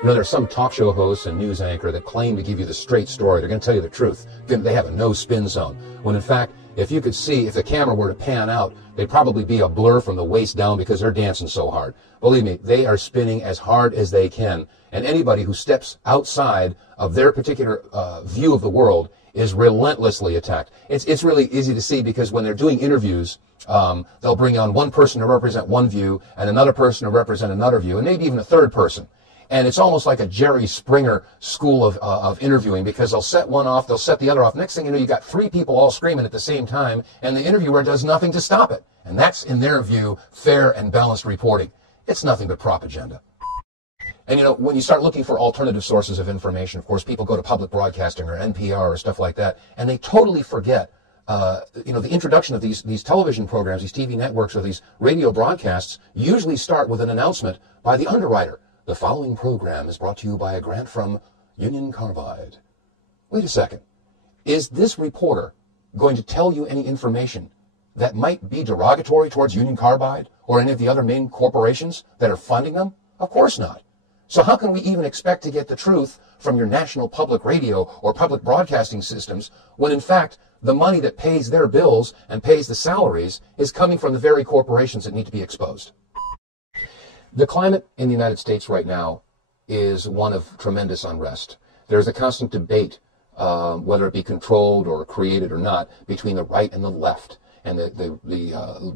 You know, there's some talk show hosts and news anchor that claim to give you the straight story. They're going to tell you the truth. They have a no spin zone. When in fact, if you could see, if the camera were to pan out, they'd probably be a blur from the waist down because they're dancing so hard. Believe me, they are spinning as hard as they can. And anybody who steps outside of their particular view of the world is relentlessly attacked. It's really easy to see because when they're doing interviews, they'll bring on one person to represent one view and another person to represent another view, and maybe even a third person. And it's almost like a Jerry Springer school of interviewing, because they'll set one off, they'll set the other off. Next thing you know, you got three people all screaming at the same time, and the interviewer does nothing to stop it. And that's, in their view, fair and balanced reporting. It's nothing but propaganda. And, you know, when you start looking for alternative sources of information, of course, people go to public broadcasting or NPR or stuff like that, and they totally forget, you know, the introduction of these television programs, these TV networks, or these radio broadcasts usually start with an announcement by the underwriter. The following program is brought to you by a grant from Union Carbide. Wait a second. Is this reporter going to tell you any information that might be derogatory towards Union Carbide or any of the other main corporations that are funding them? Of course not. So how can we even expect to get the truth from your national public radio or public broadcasting systems when, in fact, the money that pays their bills and pays the salaries is coming from the very corporations that need to be exposed? The climate in the United States right now is one of tremendous unrest. There's a constant debate, whether it be controlled or created or not, between the right and the left, and the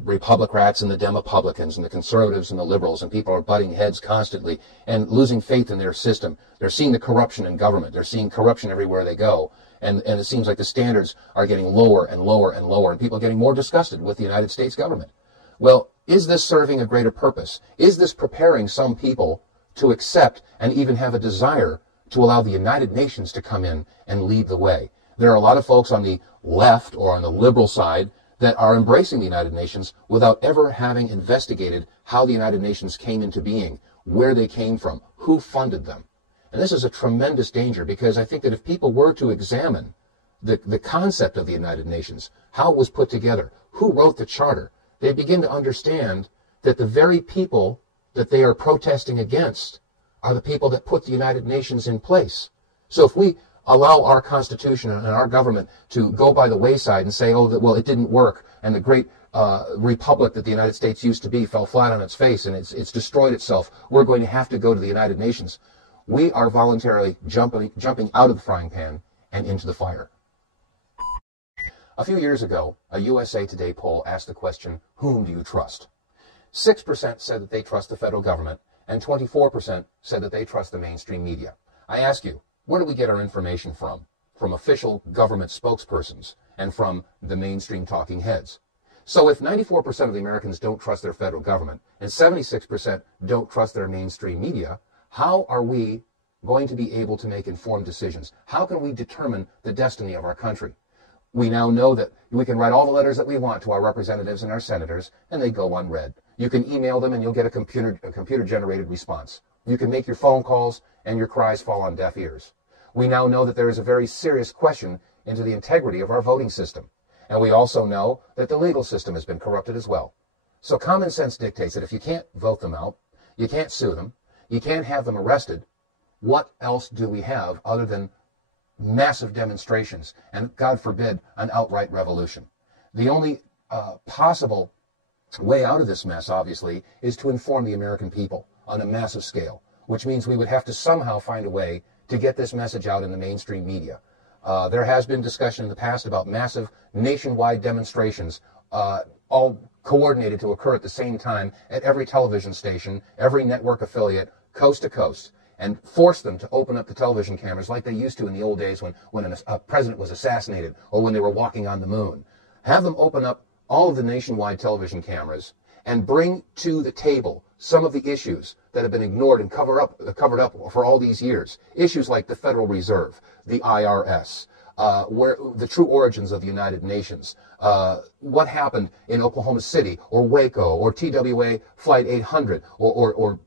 Republicans and the Demopublicans and the conservatives and the liberals, and people are butting heads constantly and losing faith in their system. They're seeing the corruption in government. They're seeing corruption everywhere they go. And it seems like the standards are getting lower and lower and lower, and people are getting more disgusted with the United States government. Well, is this serving a greater purpose? Is this preparing some people to accept and even have a desire to allow the United Nations to come in and lead the way? There are a lot of folks on the left or on the liberal side that are embracing the United Nations without ever having investigated how the United Nations came into being, where they came from, who funded them. And this is a tremendous danger, because I think that if people were to examine the concept of the United Nations, how it was put together, who wrote the charter, they begin to understand that the very people that they are protesting against are the people that put the United Nations in place. So if we allow our Constitution and our government to go by the wayside and say, oh, well, it didn't work, and the great republic that the United States used to be fell flat on its face and it's destroyed itself, we're going to have to go to the United Nations. We are voluntarily jumping out of the frying pan and into the fire. A few years ago, a USA Today poll asked the question, whom do you trust? 6% said that they trust the federal government, and 24% said that they trust the mainstream media. I ask you, where do we get our information from? From official government spokespersons and from the mainstream talking heads. So if 94% of the Americans don't trust their federal government and 76% don't trust their mainstream media, how are we going to be able to make informed decisions? How can we determine the destiny of our country? We now know that we can write all the letters that we want to our representatives and our senators, and they go unread. You can email them, and you'll get a computer-generated response. You can make your phone calls, and your cries fall on deaf ears. We now know that there is a very serious question into the integrity of our voting system. And we also know that the legal system has been corrupted as well. So common sense dictates that if you can't vote them out, you can't sue them, you can't have them arrested, what else do we have other than massive demonstrations, and God forbid, an outright revolution? The only possible way out of this mess, obviously, is to inform the American people on a massive scale, which means we would have to somehow find a way to get this message out in the mainstream media. There has been discussion in the past about massive nationwide demonstrations, all coordinated to occur at the same time at every television station, every network affiliate, coast to coast, and force them to open up the television cameras like they used to in the old days when a president was assassinated or when they were walking on the moon. Have them open up all of the nationwide television cameras and bring to the table some of the issues that have been ignored and covered up for all these years. Issues like the Federal Reserve, the IRS, where the true origins of the United Nations, what happened in Oklahoma City or Waco or TWA Flight 800 or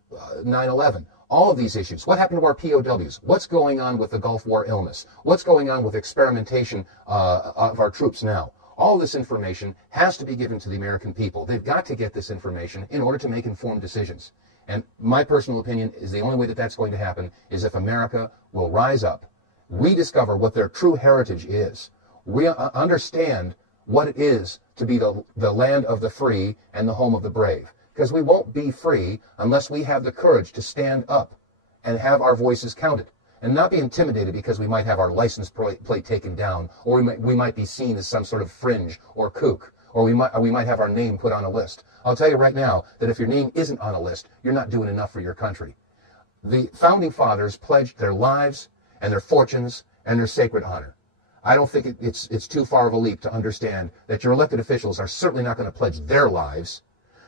9/11. All of these issues. What happened to our POWs? What's going on with the Gulf War illness? What's going on with experimentation of our troops now? All this information has to be given to the American people. They've got to get this information in order to make informed decisions. And my personal opinion is the only way that that's going to happen is if America will rise up, rediscover what their true heritage is. We understand what it is to be the land of the free and the home of the brave. Because we won't be free unless we have the courage to stand up and have our voices counted. And not be intimidated because we might have our license plate taken down, or we might be seen as some sort of fringe or kook, or we might have our name put on a list. I'll tell you right now that if your name isn't on a list, you're not doing enough for your country. The Founding Fathers pledged their lives and their fortunes and their sacred honor. I don't think it's too far of a leap to understand that your elected officials are certainly not going to pledge their lives.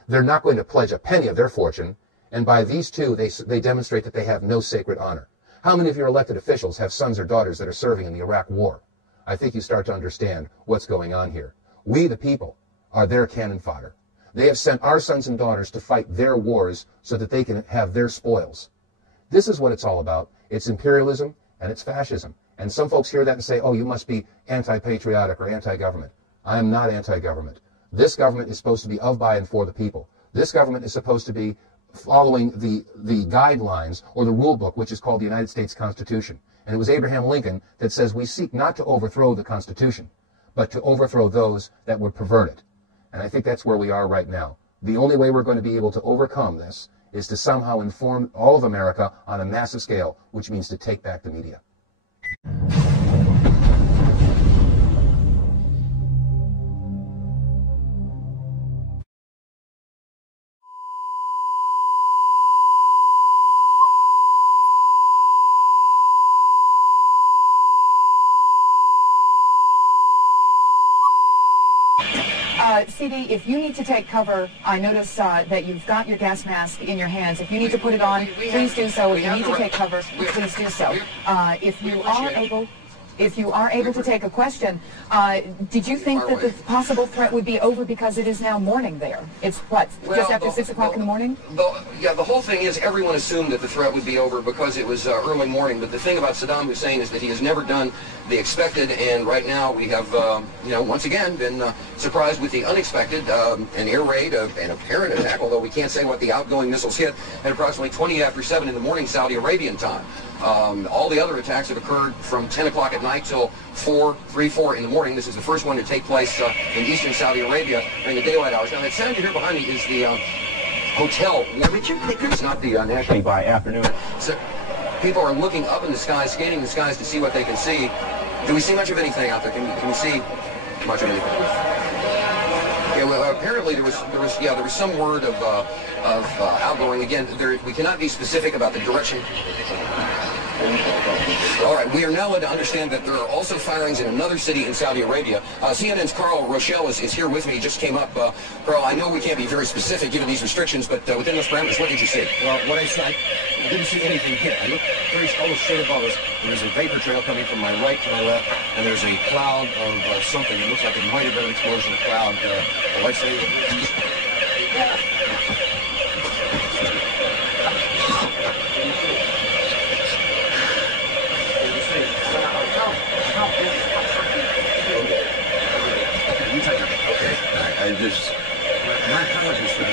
They're not going to pledge a penny of their fortune. And by these two, they demonstrate that they have no sacred honor. How many of your elected officials have sons or daughters that are serving in the Iraq War? I think you start to understand what's going on here. We, the people, are their cannon fodder. They have sent our sons and daughters to fight their wars so that they can have their spoils. This is what it's all about. It's imperialism and it's fascism. And some folks hear that and say, oh, you must be anti-patriotic or anti-government. I am not anti-government. This government is supposed to be of, by, and for the people. This government is supposed to be following the guidelines or the rule book, which is called the United States Constitution. And it was Abraham Lincoln that says we seek not to overthrow the Constitution, but to overthrow those that would pervert it. And I think that's where we are right now. The only way we're going to be able to overcome this is to somehow inform all of America on a massive scale, which means to take back the media. CD, if you need to take cover, I notice that you've got your gas mask in your hands. If you need to put it on, please do so. If you need to take cover, please do so. If you are able to take a question, did you think that the possible threat would be over because it is now morning there? It's what, just after 6 o'clock in the morning? Yeah, the whole thing is everyone assumed that the threat would be over because it was early morning. But the thing about Saddam Hussein is that he has never done the expected, and right now we have, once again been surprised with the unexpected, an air raid, an apparent attack, although we can't say what the outgoing missiles hit, at approximately 20 after 7 in the morning Saudi Arabian time. All the other attacks have occurred from 10 o'clock at night till 4 in the morning. This is the first one to take place in eastern Saudi Arabia during the daylight hours. Now, that sound you hear behind me is the hotel. Richard Pickers. It's not the national by afternoon. So people are looking up in the sky, scanning the skies to see what they can see. Do we see much of anything out there? Can we see much of anything? Yeah, well, apparently there was some word of outgoing. Again, we cannot be specific about the direction. All right, we are now led to understand that there are also firings in another city in Saudi Arabia. CNN's Carl Rochelle is here with me. He just came up. Carl, I know we can't be very specific given these restrictions, but within those parameters, what did you see? Well, what I saw, I didn't see anything hit. I looked almost straight above us. There's a vapor trail coming from my right to my left, and there's a cloud of something. It looks like it might have been an explosion, a cloud. The lights say east.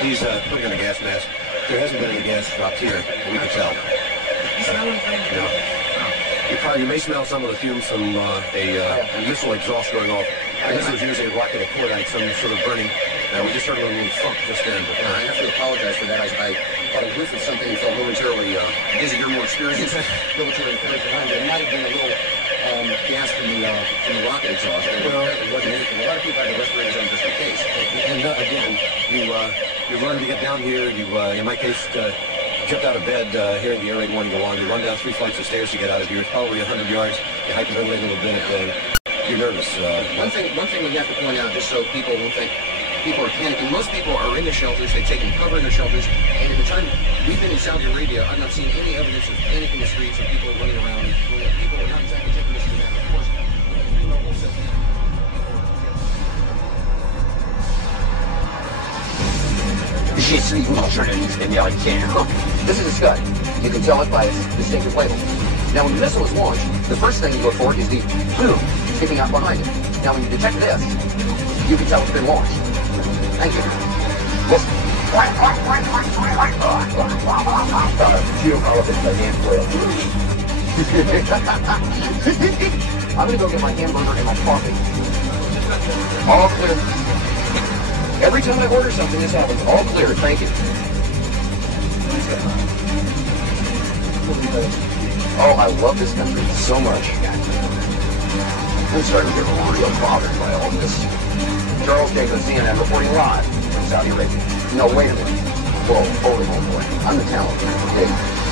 He's putting on a gas mask. There hasn't been any gas dropped here, but we can tell. No. You may smell some of the fumes from a missile exhaust going off. I guess it was usually a rocket or cordite, some sort of burning. We just heard a little funk just then. But, I have to apologize for that. I caught a whiff of something and felt momentarily dizzy. You're more experienced military affairs behind it. It might have been a little gas from the rocket exhaust. Well, it wasn't anything. A lot of people had the respirators on just in case. And again, you learn to get down here. You, in my case, jumped out of bed here in the air raid morning go on. You run down 3 flights of stairs to get out of here. It's probably 100 yards. You hyperventilate a little bit. You're nervous. One thing we have to point out, just so people won't think people are panicking. Most people are in their shelters. They've taken cover in their shelters. And at the time we've been in Saudi Arabia, I've not seen any evidence of panic in the streets or people running around. People are not exactly taking this to that. Of course, Je suis un journaliste américain. This is a Scud. You can tell it by its distinctive label. Now, when the missile is launched, the first thing you look for is the plume sticking out behind it. Now, when you detect this, you can tell it's been launched. Thank you. Listen. I'm gonna go get my hamburger and my coffee. All clear. Every time I order something, this happens. All clear. Thank you. Oh, I love this country so much. I'm starting to get real bothered by all this. Charles Jacobs, CNN, reporting live from Saudi Arabia. No, wait a minute. Whoa, holy moly. I'm the talent. Okay.